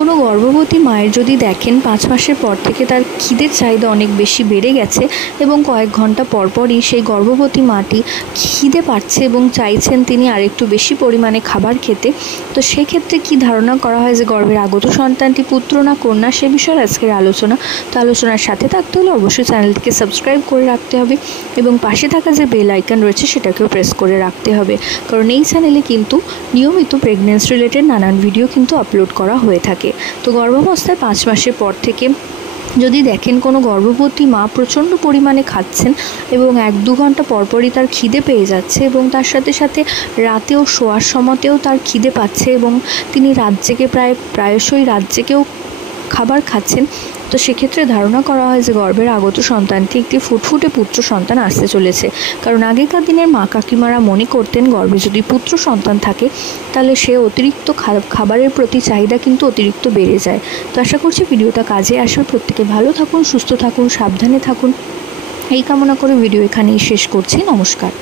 কোনো গর্ভবতী মায়ের যদি দেখেন 5 মাসের পর থেকে তার খিদের চাহিদা অনেক বেশি বেড়ে গেছে এবং কয়েক ঘন্টা পরপরই সেই গর্ভবতী মাটি খিদে পাচ্ছে এবং চাইছেন তিনি আরেকটু বেশি পরিমাণে খাবার খেতে, তো সেক্ষেত্রে কি ধারণা করা হয় যে গর্ভের আগত সন্তানটি পুত্র না কন্যা, সে বিষয়ে আজকের আলোচনা। তো আলোচনার সাথে থাকতে হলে অবশ্যই চ্যানেলটিকে সাবস্ক্রাইব করে রাখতে হবে এবং পাশে থাকা যে বেল আইকন রয়েছে সেটাকেও প্রেস করে রাখতে হবে, কারণ এই চ্যানেলে কিন্তু নিয়মিত প্রেগন্যান্সি রিলেটেড নানান ভিডিও কিন্তু আপলোড করা হয়ে থাকে। তো গর্ভাবস্থায় 5 মাসের পর থেকে যদি দেখেন কোনো গর্ভবতী মা প্রচণ্ড পরিমাণে খাচ্ছেন এবং 1-2 ঘন্টা পরপরই তার খিদে পেয়ে যাচ্ছে এবং তার সাথে সাথে রাতেও শোয়ার সময়তেও তার খিদে পাচ্ছে এবং তিনি রাত জেগে প্রায়শই রাত জেগেও খাবার খাচ্ছেন, তো সেক্ষেত্রে ধারণা করা হয় যে গর্ভের আগত সন্তানটি একটি ফুটফুটে পুত্র সন্তান আসতে চলেছে। কারণ আগেকার দিনের মা কাকিমারা মনে করতেন গর্ভে যদি পুত্র সন্তান থাকে তাহলে সে অতিরিক্ত খাবারের প্রতি চাহিদা কিন্তু অতিরিক্ত বেড়ে যায়। তো আশা করছি ভিডিওটা কাজে আসবে। প্রত্যেকে ভালো থাকুন, সুস্থ থাকুন, সাবধানে থাকুন, এই কামনা করে ভিডিও এখানেই শেষ করছি। নমস্কার।